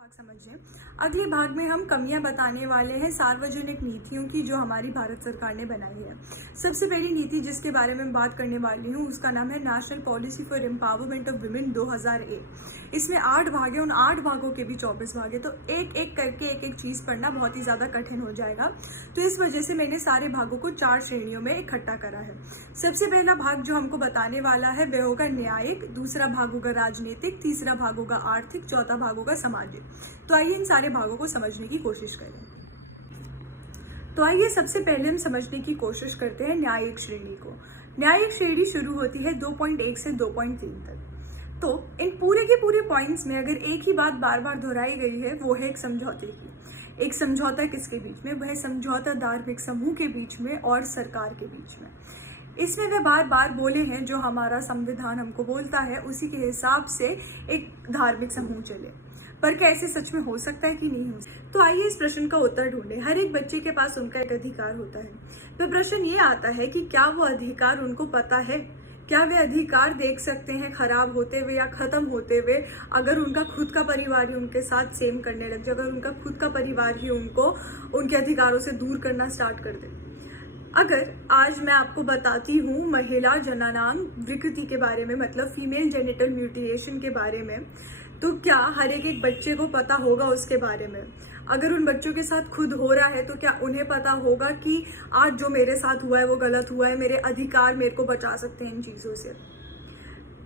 भाग समझें। अगले भाग में हम कमियां बताने वाले हैं सार्वजनिक नीतियों की जो हमारी भारत सरकार ने बनाई है। सबसे पहली नीति जिसके बारे में बात करने वाली हूँ उसका नाम है national policy for empowerment of women 2001। इसमें 8 भाग है, उन 8 भागों के भी 24 भाग है, तो एक एक करके एक एक चीज़ पढ़ना बहुत ही ज़्यादा कठिन हो जाएगा। तो इस वजह से मैंने सारे भागों को 4 श्रेणियों में इकट्ठा करा है। सबसे पहला भाग जो हमको बताने वाला है वह होगा न्यायिक, दूसरा भाग होगा राजनीतिक, तीसरा भाग होगा आर्थिक, चौथा भाग होगा सामाजिक। तो आइए इन सारे भागों को समझने की कोशिश करें। तो आइए सबसे पहले हम समझने की कोशिश करते हैं न्यायिक श्रेणी को। न्यायिक श्रेणी शुरू होती है 2.1 से 2.3 तक। तो इन पूरे के पूरे पॉइंट्स में अगर एक ही बात बार बार दोहराई गई है वो है एक समझौते की। एक समझौता किसके बीच में? वह समझौता धार्मिक समूह के बीच में और सरकार के बीच में। इसमें वे बार बार बोले हैं जो हमारा संविधान हमको बोलता है उसी के हिसाब से एक धार्मिक समूह चले। पर क्या ऐसे सच में हो सकता है कि नहीं हो सकता? तो आइए इस प्रश्न का उत्तर ढूंढें। हर एक बच्चे के पास उनका एक अधिकार होता है। तो प्रश्न ये आता है कि क्या वो अधिकार उनको पता है? क्या वे अधिकार देख सकते हैं खराब होते हुए या खत्म होते हुए अगर उनका खुद का परिवार ही उनके साथ सेम करने लग जाए, अगर उनका खुद का परिवार ही उनको उनके अधिकारों से दूर करना स्टार्ट कर दे? अगर आज मैं आपको बताती हूँ महिला जननांग विकृति के बारे में, मतलब फीमेल जेनिटल म्यूटिलेशन के बारे में, तो क्या हर एक बच्चे को पता होगा उसके बारे में? अगर उन बच्चों के साथ खुद हो रहा है तो क्या उन्हें पता होगा कि आज जो मेरे साथ हुआ है वो गलत हुआ है, मेरे अधिकार मेरे को बचा सकते हैं इन चीज़ों से?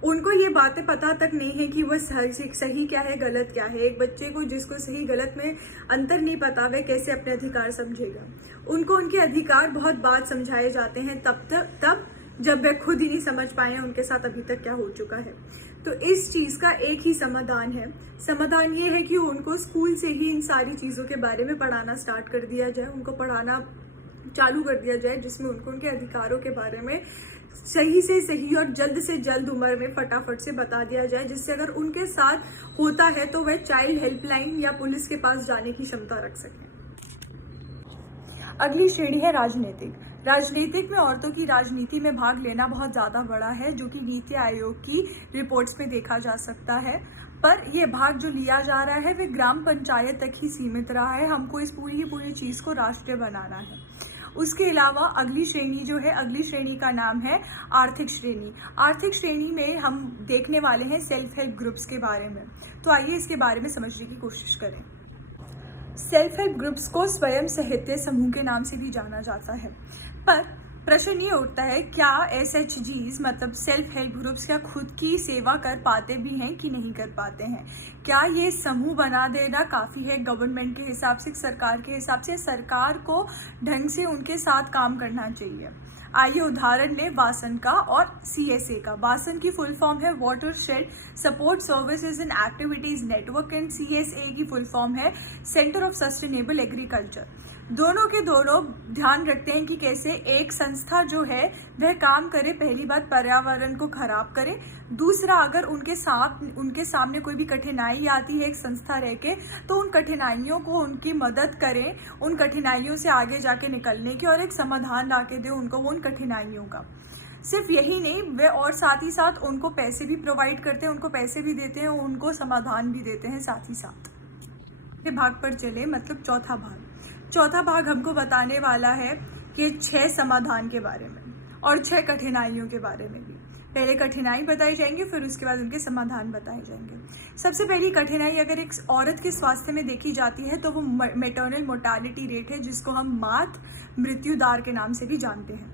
उनको ये बातें पता तक नहीं है कि वह सही क्या है गलत क्या है। एक बच्चे को जिसको सही गलत में अंतर नहीं पता वह कैसे अपने अधिकार समझेगा? उनको उनके अधिकार बहुत बात समझाए जाते हैं तब जब वे खुद ही नहीं समझ पाए उनके साथ अभी तक क्या हो चुका है। तो इस चीज़ का एक ही समाधान है। समाधान ये है कि उनको स्कूल से ही इन सारी चीज़ों के बारे में पढ़ाना स्टार्ट कर दिया जाए, उनको पढ़ाना चालू कर दिया जाए, जिसमें उनको उनके अधिकारों के बारे में सही से सही और जल्द से जल्द उम्र में फटाफट से बता दिया जाए, जिससे अगर उनके साथ होता है तो वह चाइल्ड हेल्पलाइन या पुलिस के पास जाने की क्षमता रख सकें। अगली श्रेणी है राजनीतिक। राजनीतिक में औरतों की राजनीति में भाग लेना बहुत ज़्यादा बड़ा है, जो कि नीति आयोग की रिपोर्ट्स में देखा जा सकता है। पर यह भाग जो लिया जा रहा है वह ग्राम पंचायत तक ही सीमित रहा है। हमको इस पूरी चीज़ को राष्ट्रीय बनाना है। उसके अलावा अगली श्रेणी जो है, अगली श्रेणी का नाम है आर्थिक श्रेणी। आर्थिक श्रेणी में हम देखने वाले हैं सेल्फ हेल्प ग्रुप्स के बारे में। तो आइए इसके बारे में समझने की कोशिश करें। सेल्फ हेल्प ग्रुप्स को स्वयं सहायता समूह के नाम से भी जाना जाता है। पर प्रश्न ये उठता है, क्या SHGs मतलब सेल्फ हेल्प ग्रुप्स क्या खुद की सेवा कर पाते भी हैं कि नहीं कर पाते हैं? क्या ये समूह बना देना काफ़ी है गवर्नमेंट के हिसाब से, सरकार के हिसाब से? सरकार को ढंग से उनके साथ काम करना चाहिए। आइए उदाहरण लें वासन का और CSA का। वासन की फुल फॉर्म है water shade support services and activities network and CSA की फुल फॉर्म है सेंटर ऑफ सस्टेनेबल एग्रीकल्चर। दोनों के दोनों ध्यान रखते हैं कि कैसे एक संस्था जो है वह काम करे, पहली बात पर्यावरण को खराब करे, दूसरा अगर उनके सामने कोई भी कठिनाई आती है एक संस्था रह के तो उन कठिनाइयों को उनकी मदद करें, उन कठिनाइयों से आगे जाके निकलने की और एक समाधान ला के दे उनको उन कठिनाइयों का। सिर्फ यही नहीं, वे और साथ ही साथ उनको पैसे भी प्रोवाइड करते हैं, उनको पैसे भी देते हैं, उनको समाधान भी देते हैं साथ ही साथ। भाग पर चले, मतलब चौथा भाग। चौथा भाग हमको बताने वाला है कि 6 समाधान के बारे में और 6 कठिनाइयों के बारे में भी। पहले कठिनाई बताई जाएंगे, फिर उसके बाद उनके समाधान बताए जाएंगे। सबसे पहली कठिनाई अगर एक औरत के स्वास्थ्य में देखी जाती है तो वो मैटरनल मोर्टालिटी रेट है, जिसको हम मातृ मृत्यु दर के नाम से भी जानते हैं।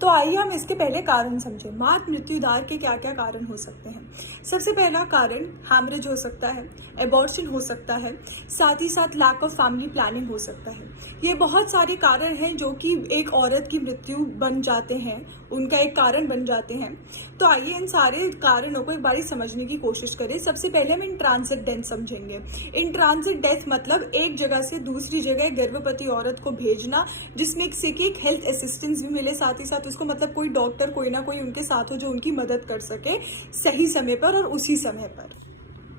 तो आइए हम इसके पहले कारण समझें। मातृ मृत्यु दर के क्या क्या कारण हो सकते हैं? सबसे पहला कारण हैमरेज हो सकता है, एबॉर्शन हो सकता है, साथ ही साथ लैक ऑफ फैमिली प्लानिंग हो सकता है। ये बहुत सारे कारण हैं जो कि एक औरत की मृत्यु बन जाते हैं, उनका एक कारण बन जाते हैं। तो आइए इन सारे कारणों को एक बारी समझने की कोशिश करें। सबसे पहले हम इन ट्रांजिट डेथ समझेंगे। इन ट्रांजिट डेथ मतलब एक जगह से दूसरी जगह गर्भवती औरत को भेजना, जिसमें एक हेल्थ असिस्टेंस भी मिले, साथ ही साथ उसको मतलब कोई डॉक्टर कोई ना कोई उनके साथ हो जो उनकी मदद कर सके सही समय पर और उसी समय पर।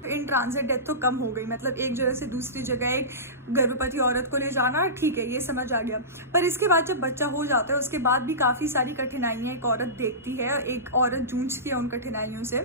इन ट्रांजिट डेथ तो कम हो गई, मतलब एक जगह से दूसरी जगह एक गर्भवती औरत को ले जाना, ठीक है, ये समझ आ गया। पर इसके बाद जब बच्चा हो जाता है उसके बाद भी काफ़ी सारी कठिनाइयाँ एक औरत देखती है, एक औरत जूझती है उन कठिनाइयों से।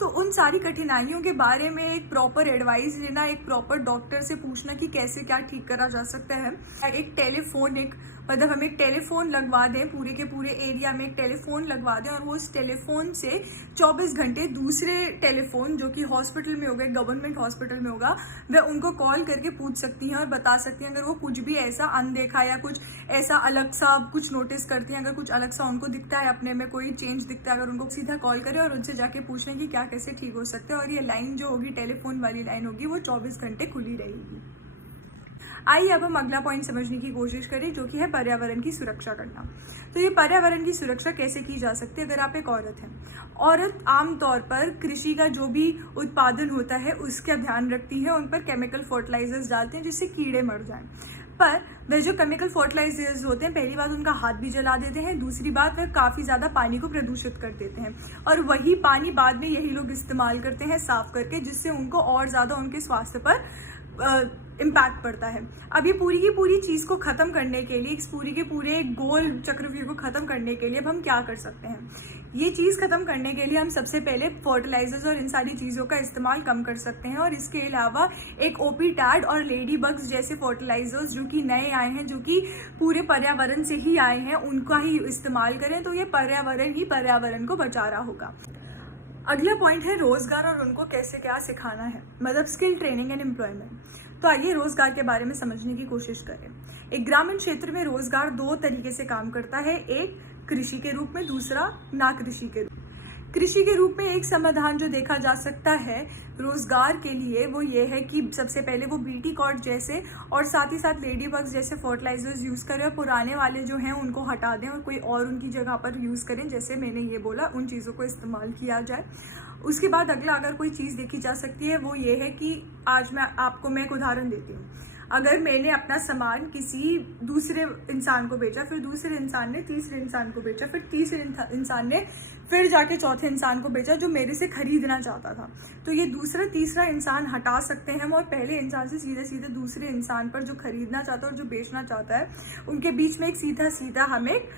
तो उन सारी कठिनाइयों के बारे में एक प्रॉपर एडवाइस लेना, एक प्रॉपर डॉक्टर से पूछना कि कैसे क्या ठीक करा जा सकता है। एक टेलीफोनिक, मतलब हम एक टेलीफोन लगवा दें, पूरे के पूरे एरिया में एक टेलीफोन लगवा दें और वो उस टेलीफोन से 24 घंटे दूसरे टेलीफोन जो कि हॉस्पिटल में होगा, गवर्नमेंट हॉस्पिटल में होगा, वह उनको कॉल करके पूछ सकती हैं और बता सकती हैं अगर वो कुछ भी ऐसा अनदेखा या कुछ ऐसा अलग सा कुछ नोटिस करती हैं, अगर कुछ अलग सा उनको दिखता है, अपने में कोई चेंज दिखता है, अगर उनको सीधा कॉल करें और उनसे जाके पूछें कि क्या कैसे ठीक हो सकते हैं। और ये लाइन जो होगी, टेलीफोन वाली लाइन होगी, वो 24 घंटे खुली रहेगी। आइए अब हम अगला पॉइंट समझने की कोशिश करें, जो कि है पर्यावरण की सुरक्षा करना। तो ये पर्यावरण की सुरक्षा कैसे की जा सकती है? अगर आप एक औरत हैं, औरत आमतौर पर कृषि का जो भी उत्पादन होता है उसका ध्यान रखती है, उन पर केमिकल फर्टिलाइजर्स डालते हैं जिससे कीड़े मर जाएं। पर वह जो केमिकल फर्टिलाइजर्स होते हैं, पहली बात उनका हाथ भी जला देते हैं, दूसरी बात वह काफ़ी ज़्यादा पानी को प्रदूषित कर देते हैं और वही पानी बाद में यही लोग इस्तेमाल करते हैं साफ करके, जिससे उनको और ज़्यादा उनके स्वास्थ्य पर इम्पैक्ट पड़ता है। अब ये पूरी की पूरी चीज़ को ख़त्म करने के लिए, इस पूरी के पूरे गोल चक्रव्यूह को ख़त्म करने के लिए अब हम क्या कर सकते हैं? ये चीज़ ख़त्म करने के लिए हम सबसे पहले फर्टिलाइजर्स और इन सारी चीज़ों का इस्तेमाल कम कर सकते हैं और इसके अलावा एक ओपीटैड और लेडी बग्स जैसे फर्टिलाइजर्स जो कि नए आए हैं, जो कि पूरे पर्यावरण से ही आए हैं, उनका ही इस्तेमाल करें तो ये पर्यावरण ही पर्यावरण को बचा रहा होगा। अगला पॉइंट है रोजगार और उनको कैसे क्या सिखाना है, मतलब स्किल ट्रेनिंग एंड एम्प्लॉयमेंट। तो आइए रोजगार के बारे में समझने की कोशिश करें। एक ग्रामीण क्षेत्र में रोजगार दो तरीके से काम करता है, एक कृषि के रूप में, दूसरा ना कृषि के रूप में। कृषि के रूप में एक समाधान जो देखा जा सकता है रोजगार के लिए वो ये है कि सबसे पहले वो बीटी कॉट जैसे और साथ ही साथ लेडी बग्स जैसे फर्टिलाइजर्स यूज़ करें और पुराने वाले जो हैं उनको हटा दें और कोई और उनकी जगह पर यूज़ करें, जैसे मैंने ये बोला उन चीज़ों को इस्तेमाल किया जाए। उसके बाद अगला अगर कोई चीज़ देखी जा सकती है वो ये है कि आज मैं एक उदाहरण देती हूँ। अगर मैंने अपना सामान किसी दूसरे इंसान को बेचा, फिर दूसरे इंसान ने तीसरे इंसान को बेचा, फिर तीसरे इंसान ने फिर जाके चौथे इंसान को बेचा जो मेरे से खरीदना चाहता था, तो ये दूसरा तीसरा इंसान हटा सकते हैं हम और पहले इंसान से सीधे सीधे दूसरे इंसान पर जो खरीदना चाहता है और जो बेचना चाहता है उनके बीच में एक सीधा सीधा हम एक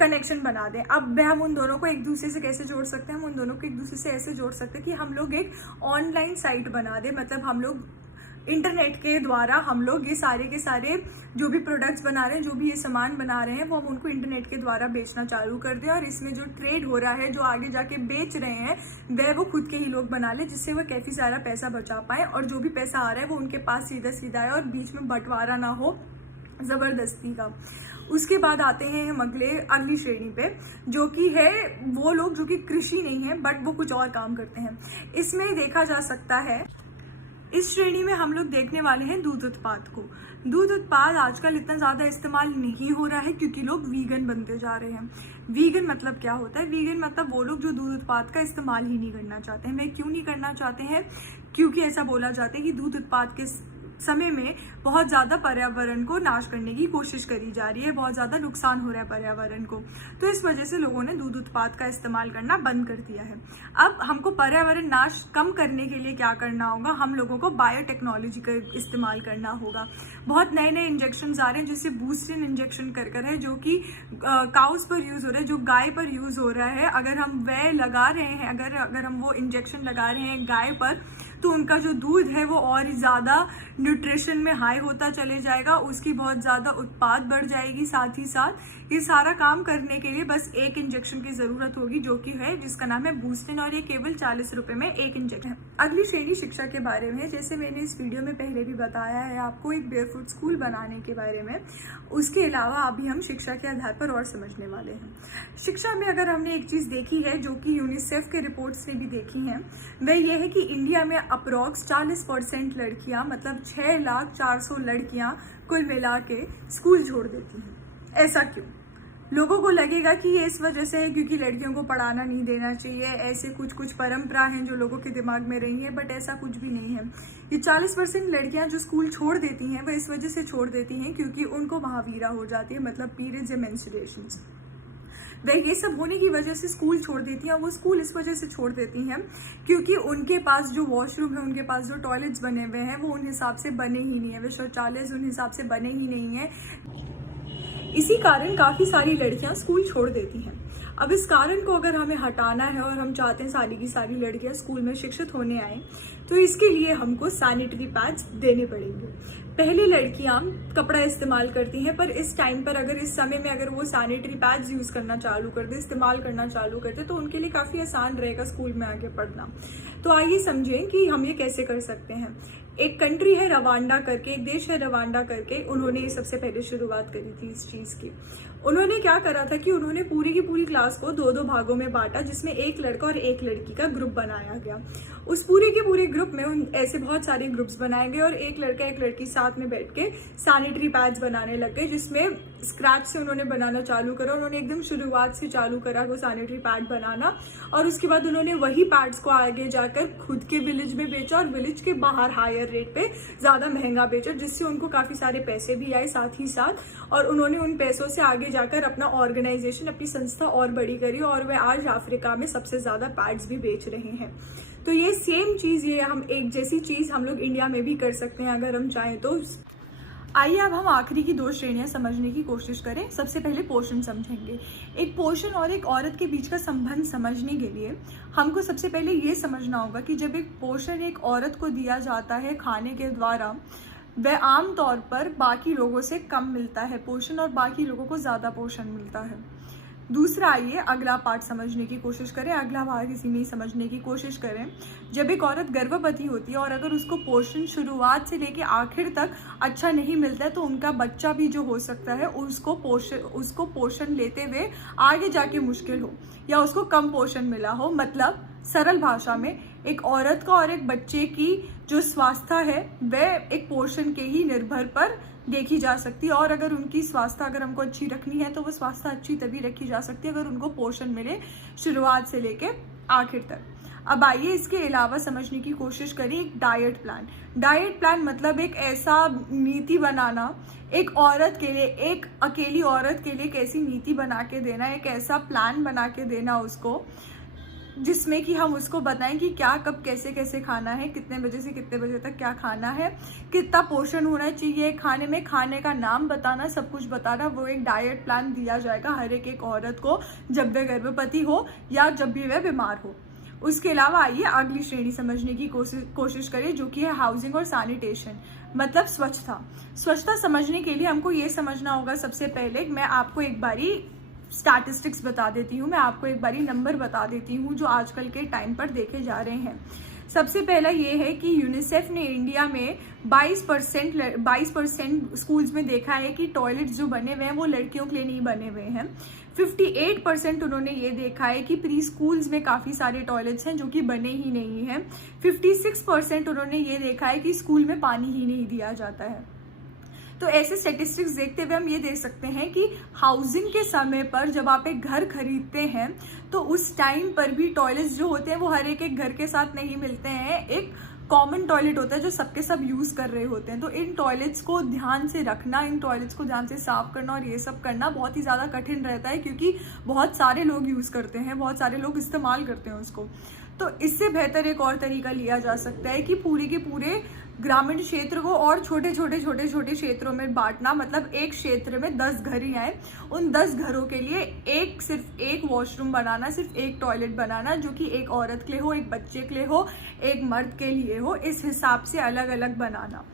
कनेक्शन बना दें। अब हम उन दोनों को एक दूसरे से कैसे जोड़ सकते हैं? हम उन दोनों को एक दूसरे से ऐसे जोड़ सकते हैं कि हम लोग एक ऑनलाइन साइट बना दें, मतलब हम लोग इंटरनेट के द्वारा हम लोग ये सारे के सारे जो भी प्रोडक्ट्स बना रहे हैं, जो भी ये सामान बना रहे हैं, वो हम उनको इंटरनेट के द्वारा बेचना चालू कर दें और इसमें जो ट्रेड हो रहा है, जो आगे जाके बेच रहे हैं, वह वो खुद के ही लोग बना ले, जिससे वो काफ़ी सारा पैसा बचा पाए और जो भी पैसा आ रहा है वो उनके पास सीधा सीधा आए और बीच में बंटवारा ना हो ज़बरदस्ती का। उसके बाद आते हैं हम अगली श्रेणी पे, जो कि है वो लोग जो कि कृषि नहीं है बट वो कुछ और काम करते हैं। इसमें देखा जा सकता है, इस श्रेणी में हम लोग देखने वाले हैं दूध उत्पाद को। दूध उत्पाद आजकल इतना ज़्यादा इस्तेमाल नहीं हो रहा है क्योंकि लोग वीगन बनते जा रहे हैं। वीगन मतलब क्या होता है? वीगन मतलब वो लोग जो दूध उत्पाद का इस्तेमाल ही नहीं करना चाहते हैं। वे क्यों नहीं करना चाहते हैं? क्योंकि ऐसा बोला जाता है कि दूध उत्पाद के समय में बहुत ज़्यादा पर्यावरण को नाश करने की कोशिश करी जा रही है, बहुत ज़्यादा नुकसान हो रहा है पर्यावरण को, तो इस वजह से लोगों ने दूध उत्पाद का इस्तेमाल करना बंद कर दिया है। अब हमको पर्यावरण नाश कम करने के लिए क्या करना होगा? हम लोगों को बायोटेक्नोलॉजी का इस्तेमाल करना होगा। बहुत नए नए इंजेक्शन आ रहे हैं, जैसे बूस्टिन इंजेक्शन कर है, जो कि काउस पर यूज़ हो रहा है, जो गाय पर यूज़ हो रहा है। अगर हम वह लगा रहे हैं, अगर हम वो इंजेक्शन लगा रहे हैं गाय पर, तो उनका जो दूध है वो और ज़्यादा न्यूट्रिशन में हाई होता चले जाएगा, उसकी बहुत ज़्यादा उत्पाद बढ़ जाएगी। साथ ही साथ ये सारा काम करने के लिए बस एक इंजेक्शन की ज़रूरत होगी, जो कि है जिसका नाम है बूस्टिन, और ये केवल 40 रुपये में एक इंजेक्शन। अगली श्रेणी शिक्षा के बारे में है, जैसे मैंने इस वीडियो में पहले भी बताया है आपको एक बेयरफुट स्कूल बनाने के बारे में। उसके अलावा अभी हम शिक्षा के आधार पर और समझने वाले हैं। शिक्षा में अगर हमने एक चीज़ देखी है जो कि यूनिसेफ के रिपोर्ट्स ने भी देखी हैं, वह ये है कि इंडिया में अप्रॉक्स 40% लड़कियां, मतलब 6,04,000 लड़कियां कुल मिला के स्कूल छोड़ देती हैं। ऐसा क्यों? लोगों को लगेगा कि ये इस वजह से है क्योंकि लड़कियों को पढ़ाना नहीं देना चाहिए, ऐसे कुछ परंपरा हैं जो लोगों के दिमाग में रही है, बट ऐसा कुछ भी नहीं है। ये 40% लड़कियां जो स्कूल छोड़ देती हैं वह इस वजह से छोड़ देती हैं क्योंकि उनको महावीरा हो जाती है, मतलब पीरियड्स या मेंस्ट्रुएशंस। वह ये सब होने की वजह से स्कूल छोड़ देती हैं। वो स्कूल इस वजह से छोड़ देती हैं क्योंकि उनके पास जो वॉशरूम है, उनके पास जो टॉयलेट्स बने हुए हैं वो उन हिसाब से बने ही नहीं है, वे शौचालय उन हिसाब से बने ही नहीं हैं। इसी कारण काफ़ी सारी लड़कियां स्कूल छोड़ देती हैं। अब इस कारण को अगर हमें हटाना है और हम चाहते हैं सारी की सारी लड़कियां स्कूल में शिक्षित होने आए, तो इसके लिए हमको सैनिटरी पैड्स देने पड़ेंगे। पहले लड़कियां कपड़ा इस्तेमाल करती हैं, पर इस टाइम पर अगर इस समय में अगर वो सैनिटरी पैड्स यूज़ करना चालू कर दे, इस्तेमाल करना चालू कर दे, तो उनके लिए काफ़ी आसान रहेगा स्कूल में आगे पढ़ना। तो आइए समझें कि हम ये कैसे कर सकते हैं। एक कंट्री है रवांडा करके, एक देश है रवांडा करके, उन्होंने ये सबसे पहले शुरुआत करी थी इस चीज़ की। उन्होंने क्या करा था कि उन्होंने पूरी की पूरी क्लास को 2-2 भागों में बांटा, जिसमें एक लड़का और एक लड़की का ग्रुप बनाया गया। उस पूरे के पूरे ग्रुप में ऐसे बहुत सारे ग्रुप्स बनाए गए और एक लड़का एक लड़की साथ में बैठ के सैनिटरी पैड्स बनाने लग गए, जिसमें स्क्रैच से उन्होंने बनाना चालू करा। उन्होंने एकदम शुरुआत से चालू करा वो सैनिटरी पैड बनाना, और उसके बाद उन्होंने वही पैड्स को आगे जाकर खुद के विलेज में बेचा और विलेज के बाहर हायर रेट पे ज़्यादा महंगा बेचा, जिससे उनको काफ़ी सारे पैसे भी आए साथ ही साथ। और उन्होंने उन पैसों से आगे जाकर अपना ऑर्गेनाइजेशन, अपनी संस्था और बड़ी करी, और वे आज अफ्रीका में सबसे ज़्यादा पैड्स भी बेच रहे हैं। तो ये सेम चीज़, ये हम एक जैसी चीज़ हम लोग इंडिया में भी कर सकते हैं अगर हम चाहें तो। आइए अब हम आखिरी की 2 श्रेणियां समझने की कोशिश करें। सबसे पहले पोषण समझेंगे। एक पोषण और एक औरत के बीच का संबंध समझने के लिए हमको सबसे पहले ये समझना होगा कि जब एक पोषण एक औरत को दिया जाता है खाने के द्वारा, वह आम तौर पर बाकी लोगों से कम मिलता है पोषण और बाकी लोगों को ज़्यादा पोषण मिलता है। दूसरा, आइए अगला पार्ट समझने की कोशिश करें, अगला भाग इसी में ही समझने की कोशिश करें। जब एक औरत गर्भवती होती है और अगर उसको पोषण शुरुआत से लेके आखिर तक अच्छा नहीं मिलता है, तो उनका बच्चा भी जो हो सकता है उसको पोषण लेते हुए आगे जाके मुश्किल हो, या उसको कम पोषण मिला हो। मतलब सरल भाषा में एक औरत का और एक बच्चे की जो स्वास्थ्य है वह एक पोषण के ही निर्भर पर देखी जा सकती है। और अगर उनकी स्वास्थ्य अगर हमको अच्छी रखनी है, तो वो स्वास्थ्य अच्छी तभी रखी जा सकती है अगर उनको पोषण मिले शुरुआत से लेके आखिर तक। अब आइए इसके अलावा समझने की कोशिश करें एक डाइट प्लान। डाइट प्लान मतलब एक ऐसा नीति बनाना एक औरत के लिए, एक अकेली औरत के लिए कैसी नीति बना के देना, एक ऐसा प्लान बना के देना उसको, जिसमें कि हम उसको बताएं कि क्या कब कैसे कैसे खाना है, कितने बजे से कितने बजे तक क्या खाना है, कितना पोषण होना चाहिए खाने में, खाने का नाम बताना, सब कुछ बताना। वो एक डाइट प्लान दिया जाएगा हर एक औरत को जब वह गर्भवती हो या जब भी वह बीमार हो। उसके अलावा आइए अगली श्रेणी समझने की कोशिश करें, जो कि है हाउसिंग और सैनिटेशन, मतलब स्वच्छता। स्वच्छता समझने के लिए हमको ये समझना होगा, सबसे पहले मैं आपको एक बारी स्टैटिस्टिक्स बता देती हूँ, मैं आपको एक बारी नंबर बता देती हूँ जो आजकल के टाइम पर देखे जा रहे हैं। सबसे पहला ये है कि यूनिसेफ ने इंडिया में 22% स्कूल्स में देखा है कि टॉयलेट्स जो बने हुए हैं वो लड़कियों के लिए नहीं बने हुए हैं। 58% उन्होंने ये देखा है कि प्री स्कूल्स में काफ़ी सारे टॉयलेट्स हैं जो कि बने ही नहीं हैं। 56% उन्होंने ये देखा है कि स्कूल में पानी ही नहीं दिया जाता है। तो ऐसे स्टेटिस्टिक्स देखते हुए हम ये देख सकते हैं कि हाउसिंग के समय पर जब आप एक घर खरीदते हैं, तो उस टाइम पर भी टॉयलेट्स जो होते हैं वो हर एक घर के साथ नहीं मिलते हैं। एक कॉमन टॉयलेट होता है जो सबके सब यूज़ कर रहे होते हैं। तो इन टॉयलेट्स को ध्यान से रखना, इन टॉयलेट्स को ध्यान से साफ करना और ये सब करना बहुत ही ज़्यादा कठिन रहता है, क्योंकि बहुत सारे लोग यूज़ करते हैं, बहुत सारे लोग इस्तेमाल करते हैं उसको। तो इससे बेहतर एक और तरीका लिया जा सकता है कि पूरे के पूरे ग्रामीण क्षेत्र को और छोटे छोटे क्षेत्रों में बांटना। मतलब एक क्षेत्र में 10 घर ही आए, उन 10 घरों के लिए सिर्फ एक वॉशरूम बनाना, सिर्फ एक टॉयलेट बनाना, जो कि एक औरत के लिए हो, एक बच्चे के लिए हो, एक मर्द के लिए हो, इस हिसाब से अलग अलग बनाना।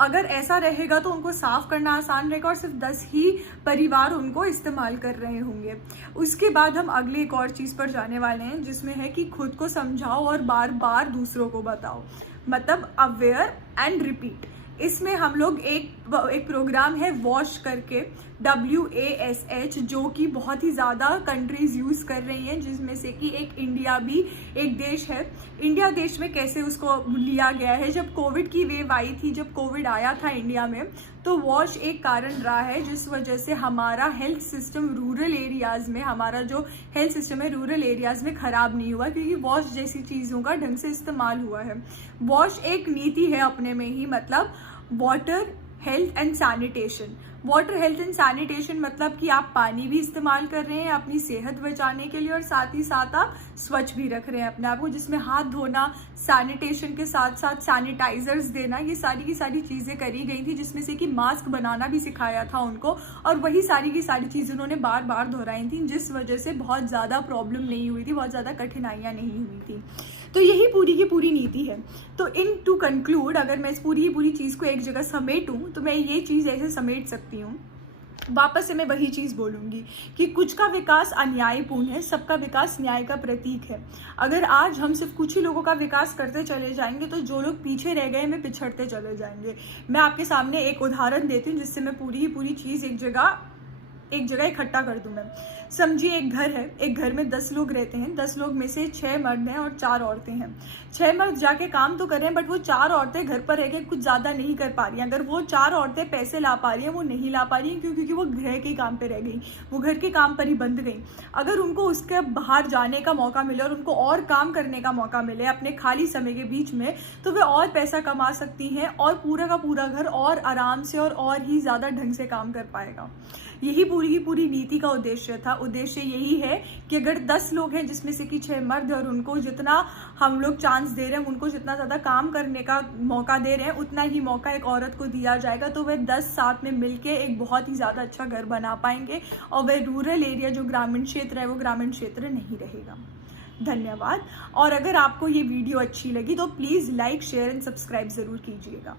अगर ऐसा रहेगा तो उनको साफ करना आसान रहेगा और सिर्फ 10 ही परिवार उनको इस्तेमाल कर रहे होंगे। उसके बाद हम अगले एक और चीज़ पर जाने वाले हैं, जिसमें है कि खुद को समझाओ और बार बार दूसरों को बताओ, मतलब अवेयर एंड रिपीट। इसमें हम लोग एक प्रोग्राम है वॉश करके, WASH, जो कि बहुत ही ज़्यादा कंट्रीज़ यूज़ कर रही हैं, जिसमें से कि एक इंडिया भी एक देश है। इंडिया देश में कैसे उसको लिया गया है, जब कोविड की वेव आई थी, जब कोविड आया था इंडिया में, तो वॉश एक कारण रहा है जिस वजह से हमारा हेल्थ सिस्टम रूरल एरियाज़ में, हमारा जो हेल्थ सिस्टम है रूरल एरियाज़ में ख़राब नहीं हुआ, क्योंकि वॉश जैसी चीज़ों का ढंग से इस्तेमाल हुआ है। वॉश एक नीति है अपने में ही, मतलब water, health and sanitation. Water health and sanitation मतलब कि आप पानी भी इस्तेमाल कर रहे हैं अपनी सेहत बचाने के लिए और साथ ही साथ आप स्वच्छ भी रख रहे हैं अपने आप को, जिसमें हाथ धोना, सैनिटेशन के साथ साथ सैनिटाइजर्स देना, ये सारी की सारी चीज़ें करी गई थी, जिसमें से कि मास्क बनाना भी सिखाया था उनको और वही सारी की सारी चीज़ें उन्होंने बार बार दोहराई थी, जिस वजह से बहुत ज़्यादा प्रॉब्लम नहीं हुई थी, बहुत ज़्यादा कठिनाइयाँ नहीं हुई थी। तो यही पूरी की पूरी नीति है। तो इन टू कंक्लूड, अगर मैं इस पूरी की पूरी चीज़ को एक जगह समेटूं तो मैं ये चीज़ ऐसे समेट सकती हूँ, वापस से मैं वही चीज़ बोलूँगी कि कुछ का विकास अन्यायपूर्ण है, सबका विकास न्याय का प्रतीक है। अगर आज हम सिर्फ कुछ ही लोगों का विकास करते चले जाएंगे तो जो लोग पीछे रह गए में पिछड़ते चले जाएंगे। मैं आपके सामने एक उदाहरण देती हूँ जिससे मैं पूरी ही पूरी चीज़ एक जगह इकट्ठा कर दूं। मैं समझिए एक घर है, एक घर में 10 लोग रहते हैं, 10 लोग में से 6 मर्द हैं और 4 औरतें हैं। 6 मर्द जाके काम तो कर रहे हैं बट वो 4 औरतें घर पर रह के कुछ ज़्यादा नहीं कर पा रही हैं। अगर वो 4 औरतें पैसे ला पा रही हैं, वो नहीं ला पा रही हैं क्योंकि वो घर के काम पे रह गई, वो घर के काम पर ही बंध गई। अगर उनको उसके बाहर जाने का मौका मिले और उनको और काम करने का मौका मिले अपने खाली समय के बीच में, तो वे और पैसा कमा सकती हैं और पूरा का पूरा घर और आराम से और ही ज़्यादा ढंग से काम कर पाएगा। यही पूरी की पूरी नीति का उद्देश्य था। उद्देश्य यही है कि अगर 10 लोग हैं जिसमें से कि 6 मर्द, और उनको जितना हम लोग चांस दे रहे हैं, उनको जितना ज़्यादा काम करने का मौका दे रहे हैं, उतना ही मौका एक औरत को दिया जाएगा, तो वे 10 साथ में मिलके एक बहुत ही ज़्यादा अच्छा घर बना पाएंगे और वह रूरल एरिया जो ग्रामीण क्षेत्र है वो ग्रामीण क्षेत्र नहीं रहेगा। धन्यवाद। और अगर आपको ये वीडियो अच्छी लगी तो please like, share and subscribe ज़रूर कीजिएगा।